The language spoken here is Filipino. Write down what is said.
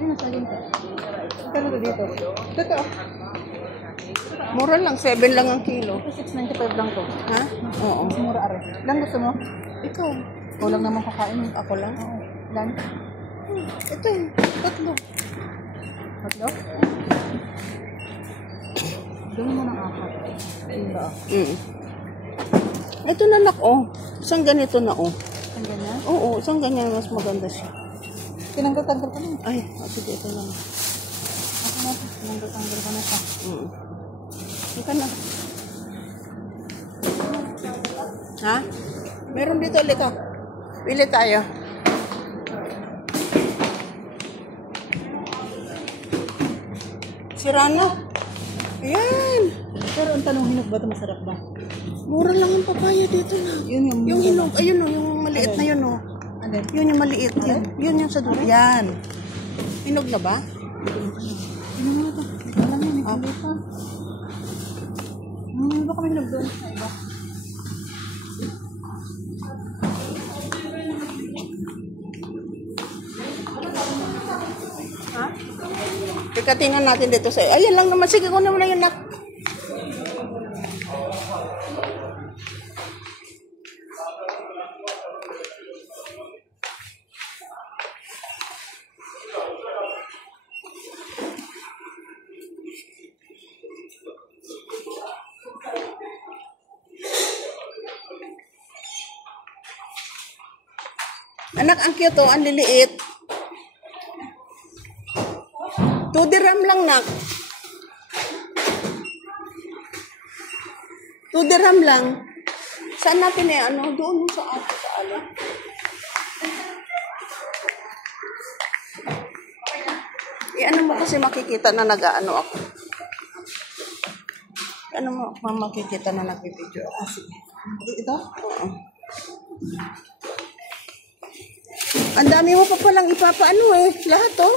Ayun, saging ko. Kano dito? Ito. Mura lang, 7 lang ang kilo. 6.95 lang to. Ha? Oo. Mas mura are. Ilan gusto mo? Ikaw. Walang naman kakain. Ako lang. Oo. Ilan? Ito yun. 3. Tatlo? Gawin mo ng 4. Ayun ba? Ito na nak, oh. Isang ganito na, oh. Ang ganyan? Oo, isang ganyan. Mas maganda siya. Tinanggal-tanggal ka na. Ay, sige, ito lang. Ako na. Tinanggal-tanggal ka na siya. Ika na. Ha? Meron dito ulit ka. Pili tayo. Sirano. Ayan. Pero ang tanong, hinog ba ito? Masarap ba? Mura lang ang papaya dito na. Yun Yung hinog, ayun o, yung maliit na yun o. Ano? Yun yung maliit. Yun yung sa dulo. Yan. Hinog na ba? Ano nga ito? Alam mo, may kulay pa. Baka may hinog doon sa iba. Ha? Teka, tingnan natin dito sa... Ayan lang naman. Sige, kunin mo na yun, nak. Anak, ang cute oh, ang liliit. 2 dirham lang, nak. 2 dirham lang. Saan natin eh, ano? Doon sa ato, sa alin. Ano mo kasi makikita na nag-ano ako. Ano mo, makikita na nag-video ako. Sige. Ito? Oo. Ang dami mo pa palang ipapaano eh. Lahat oh.